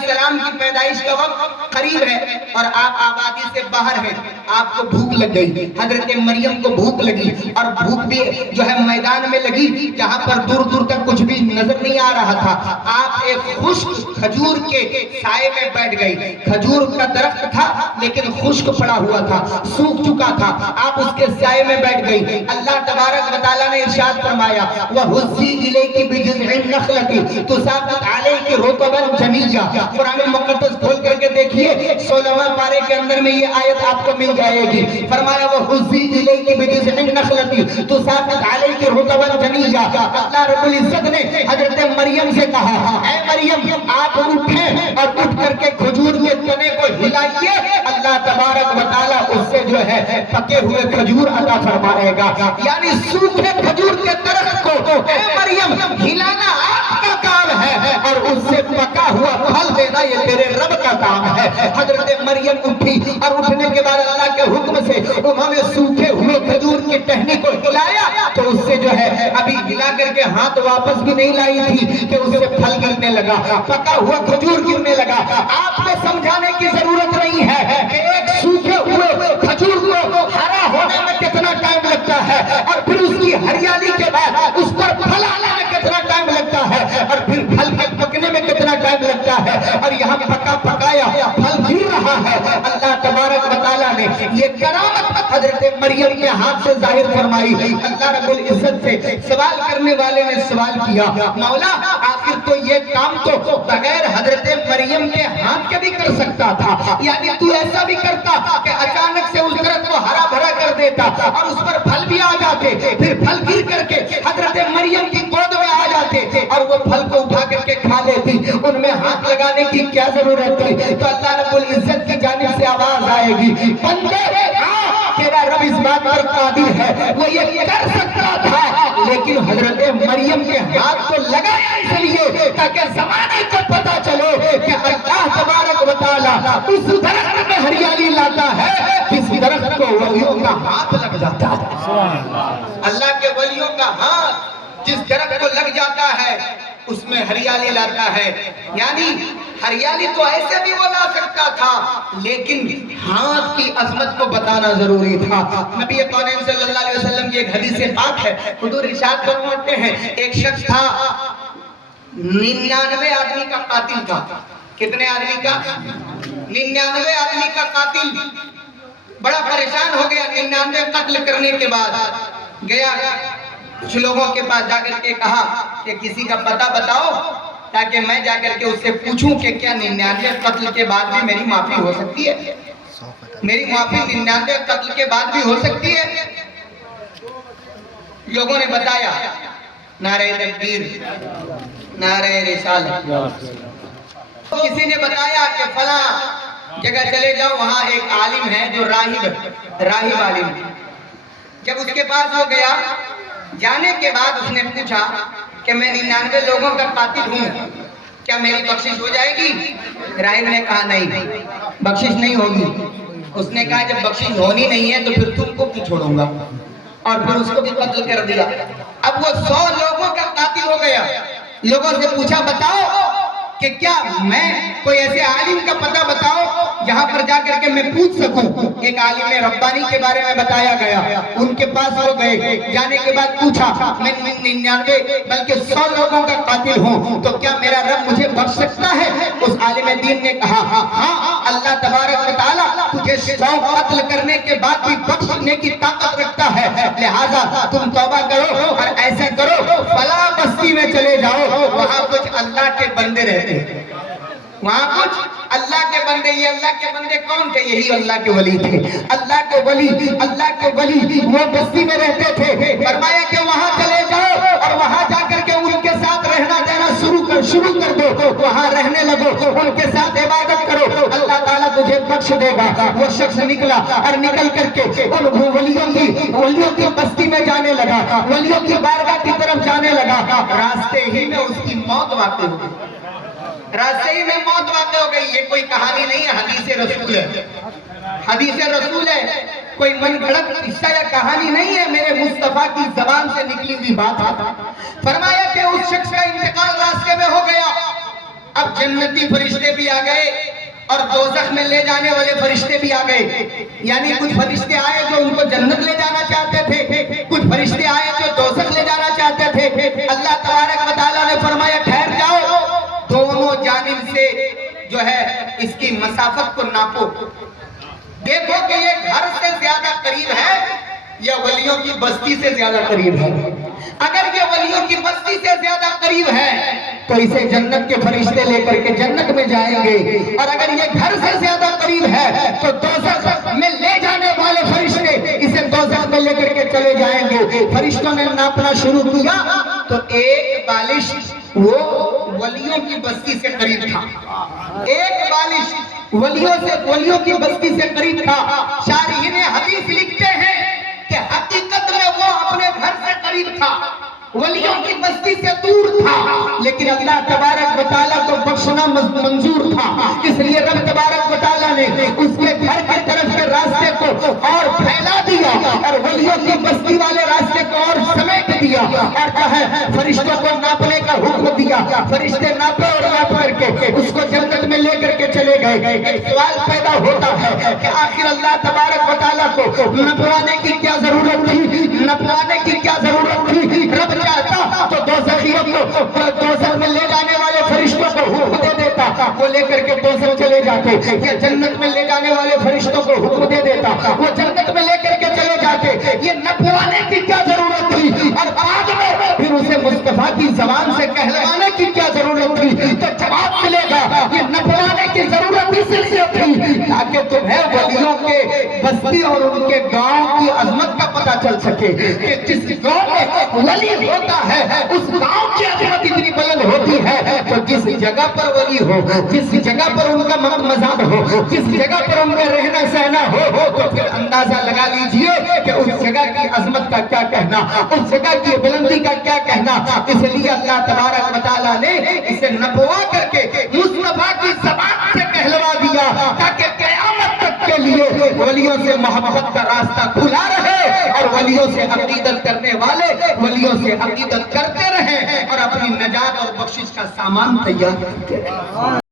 السلام کی پیدائش کا وقت قریب ہے اور آپ آبادی سے باہر ہیں، آپ کو بھوک لگ گئی، حضرت مریم کو بھوک لگی، اور بھوک بھی جو ہے میدان میں لگی جہاں پر دور دور تک کچھ بھی نظر نہیں آ رہا تھا۔ آپ ایک خشک کھجور کے سائے میں بیٹھ گئی۔ کھجور کا درخت تھا لیکن خشک پڑا ہوا تھا، سوکھ چکا تھا، آپ اس کے سائے میں بیٹھ گئی۔ اللہ تبارک و تعالیٰ نے ارشاد فرمایا وَهُزِّي إِلَيْكِ بِجِذْعِ النَّخْلَةِ تُسَاقِطْ عَلَيْكِ رُطَبًا جَنِيًّا۔ قرآن مقدس کھول کر کے دیکھیے 16واں پارے کے اندر میں یہ آیت آپ کو مل جائے گی۔ فرمایا وَهُزِّي إِلَيْكِ بِجِذْعِ النَّخْلَةِ تُسَاقِطْ عَلَيْكِ رُطَبًا جَنِيًّا۔ اللہ رب العزت نے حضرت مریم سے کہا اے مریم آپ اٹھیں اور اٹھ کر کے کھجور کے تنے کو ہلائیے، اللہ تبارک و تعالیٰ اس سے جو ہے پکے ہوئے کھجور عطا فرمائے گا۔ یعنی سوکھے کھجور کے درخت کو اے مریم ہلانا آپ کا کام ہے اور اس سے پکا ہوا پھل دینا یہ تیرے رب کا کام ہے۔ حضرت مریم اٹھی اور اٹھنے کے بعد اللہ کے حکم سے انہوں نے سوکھے ہوئے کھجور کی ٹہنی کو ہلایا تو اس سے جو ہے ابھی ہلا کر کے ہاتھ واپس بھی نہیں لائی تھی کہ اس سے پھل گرنے لگا، پکا ہوا کھجور گرنے لگا۔ آپ کو سمجھانے کی ضرورت نہیں ہے کہ ایک سوکھے ہوئے کھجور کو ہرا ہونے میں کتنا ٹائم لگتا ہے اور پھر اس کی ہریالی کے بعد اس پر پھل آنے میں کتنا ٹائم لگتا ہے اور پھر پھل کے پکنے میں کتنا ٹائم لگتا ہے، اور یہاں پکا پکایا پھل گر رہا ہے۔ اللہ تبارک و تعالیٰ نے یہ کرامت حضرت مریم کے ہاتھ سے ظاہر فرمائی۔ اللہ رب العزت سے سوال کرنے والے نے سوال کیا مولا آخر تو یہ کام تو بغیر حضرت مریم کے ہاتھ کے بھی کر سکتا تھا، یعنی تو ایسا بھی کرتا کہ اچانک سے اس درخت کو ہرا بھرا کر دیتا اور اس پر پھل بھی آ جاتے، پھر پھل گر کر کے حضرت مریم کی گود میں آ جاتے اور وہ پھل کو اٹھا کر کے کھا لیتی، ان میں ہاتھ لگانے کی کیا ضرورت تھی؟ تو اللہ رب العزت کی جانب سے آواز آئے گی بندے تیرا رب اس بات پر قادر ہے، وہ یہ کر سکتا تھا لیکن حضرت مریم کے ہاتھ کو لگایا اس لیے تاکہ زمانے کو پتا چلے کہ اللہ تبارک و تعالیٰ اس درخت میں ہریالی لاتا ہے جس درخت کو ولیوں کا ہاتھ لگ جاتا ہے۔ اللہ کے ولیوں کا ہاتھ جس درخت کو لگ جاتا ہے اس میں ہریالی لاتا ہے۔ یعنی ہریالی تو ایسے بھی وہ لا سکتا تھا لیکن ہاتھ کی عظمت کو بتانا ضروری تھا۔ نبی کونین صلی اللہ علیہ وسلم کی ایک حدیث پاک ہے، حضور ارشاد فرماتے ہیں ایک شخص تھا 99 آدمی کا قاتل تھا۔ کتنے آدمی کا؟ 99 آدمی کا قاتل، بڑا پریشان ہو گیا۔ 99 قتل کرنے کے بعد گیا کچھ لوگوں کے پاس جا کر کے کہا کہ کسی کا پتہ بتاؤ تاکہ میں جا کر کے اس سے پوچھوں کہ کیا 99 قتل کے بعد بھی میری معافی ہو سکتی ہے، میری معافی 99 قتل کے بعد بھی ہو سکتی ہے۔ لوگوں نے بتایا نعرہ تکبیر، نعرہ رسالت۔ کسی نے بتایا کہ فلاں جگہ چلے جاؤ وہاں ایک عالم ہے جو راہب عالم۔ جب اس کے پاس ہو گیا جانے کے بعد اس نے پوچھا کہ میں 99 لوگوں کا قاتل ہوں، کیا میری بخشش ہو جائے گی؟ راہب نے کہا نہیں، بخشش نہیں ہوگی۔ اس نے کہا جب بخشش ہونی نہیں ہے تو پھر تم کو کیوں چھوڑوں گا، اور پھر اس کو بھی قتل کر دیا۔ اب وہ 100 لوگوں کا قاتل ہو گیا۔ لوگوں سے پوچھا بتاؤ کہ کیا میں کوئی ایسے عالم کا پتہ بتاؤ جہاں پر جا کر کے میں پوچھ سکوں۔ ایک عالم ربانی کے بارے میں بتایا گیا، ان کے پاس وہ گئے، جانے کے بعد پوچھا میں 99 بلکہ 100 لوگوں کا قاتل ہوں تو کیا میرا رب مجھے بخش سکتا ہے؟ اس عالم دین نے کہا ہاں اللہ تبارک و تعالیٰ تجھے 100 قتل کرنے کے بعد بھی بخشنے کی طاقت رکھتا ہے، لہٰذا تم توبہ کرو اور ایسا کرو فلاں بستی میں چلے جاؤ، وہاں کچھ اللہ کے بندے رہتے، وہاں کچھ اللہ کے بندے۔ یہ اللہ کے بندے کون تھے؟ یہی اللہ کے ولی تھے۔ اللہ کے ولی وہ بستی میں رہتے تھے۔ فرمایا کہ وہاں چلے جاؤ اور وہاں جا کر کے ان کے ساتھ رہنا دینا شروع کر دو، وہاں رہنے لگو، ان کے ساتھ عبادت کرو، اللہ تعالیٰ تجھے بخش دے گا۔ وہ شخص نکلا اور نکل کر کے ان ولیوں کی بستی میں جانے لگا، ولیوں کی بارگاہ کی طرف جانے لگا۔ راستے ہی میں اس کی موت واقع ہو گئی، راستے ہی میں موت واقع ہو گئی۔ یہ کوئی کہانی نہیں ہے، حدیث رسول ہے، حدیث رسول ہے، کوئی من گھڑت قصہ یا کہانی نہیں ہے، میرے مصطفیٰ کی زبان سے نکلی ہوئی بات ہے۔ فرمایا کہ اس شخص کا انتقال راستے میں ہو گیا، اب جنتی فرشتے بھی آ گئے اور دوزخ میں لے جانے والے فرشتے بھی آ گئے. یعنی کچھ فرشتے آئے جو ان کو جنت لے جانا چاہتے تھے، کچھ فرشتے آئے جو دوزخ لے جانا چاہتے تھے. اللہ تبارک و تعالیٰ نے فرمایا ٹھہر جاؤ، دونوں جانب سے جو ہے اس کی مسافت کو ناپو، دیکھو کہ یہ گھر سے زیادہ قریب ہے یا ولیوں کی بستی سے زیادہ قریب ہے. اگر یہ ولیوں کی بستی سے زیادہ قریب ہے تو اسے جنت کے فرشتے لے کر کے جنت میں جائیں گے، اور اگر یہ گھر سے زیادہ قریب ہے تو دوزخ میں لے جانے والے فرشتے اسے دوزخ میں لے کر کے چلے جائیں گے. فرشتوں نے ناپنا شروع کیا تو ایک بالش وہ ولیوں کی بستی سے قریب تھا، ایک بالش ولیوں کی بستی سے قریب تھا. شارحین حدیث لکھتے ہیں کہ حقیقت میں وہ اپنے گھر سے قریب تھا، ولیوں کی بستی سے دور تھا، لیکن اللہ تبارک و تعالیٰ کو بخشنا منظور تھا. اس لیے رب تبارک و تعالیٰ نے اس کے گھر کی طرف کے راستے کو اور پھیلا دیا اور ولیوں کی بستی والے راستے کو اور سمیٹ دیا، اور جو ہے فرشتوں کو ناپنے کا حکم دیا. فرشتے ناپے اور ناپ کر کے اس کو جنت میں لے کر کے چلے گئے. ایک سوال پیدا ہوتا ہے کہ آخر اللہ تبارک و تعالیٰ کو نپوانے کی کیا ضرورت تھی؟ نپوانے کی کیا ضرورت تھی؟ رب چاہتا تو دوزخیوں کو، دوزخ میں لے جانے والے فرشتوں کو حکم دے دیتا، وہ لے کر کے دوزخ چلے جاتے، یا جنت میں لے جانے والے فرشتوں کو حکم دے دیتا، وہ جنت میں لے کر کے چلے جاتے. یہ نپوانے کی کیا ضرورت تھی؟ اور بعد میں پھر اسے مصطفیٰ کی زبان سے کہلوانے کی کیا ضرورت تھی؟ تو جواب ملے گا یہ نپوانے کی ضرورت اس لیے تھی تاکہ تمہیں ولیوں کے بستی اور ان کے گاؤں کی عظمت کا پتہ چل سکے کہ جس گاؤں میں ولی ہوتا ہے اس گاؤں کی عظمت اتنی بلند ہوتی ہے. تو جس جگہ پر ولی ہو، جس جگہ پر ان کا مزار ہو، جس جگہ پر ان کا رہنا سہنا ہو، تو پھر اندازہ لگا لیجئے کہ اس جگہ کی عظمت کا کیا کہنا، اس جگہ کی بلندی کا کیا کہنا. اس لیے اللہ تبارک و تعالیٰ نے اسے نپوا کر کے مصطفیٰ کی زبان سے کہلوا دیا تاکہ قیامت تک کے لیے ولیوں سے محبت کا راستہ کھلا رہے، اور ولیوں سے عقیدت کرنے والے ولیوں سے عقیدت کرتے رہیں اور اپنی نجات اور بخشش کا سامان تیار کرتے رہیں.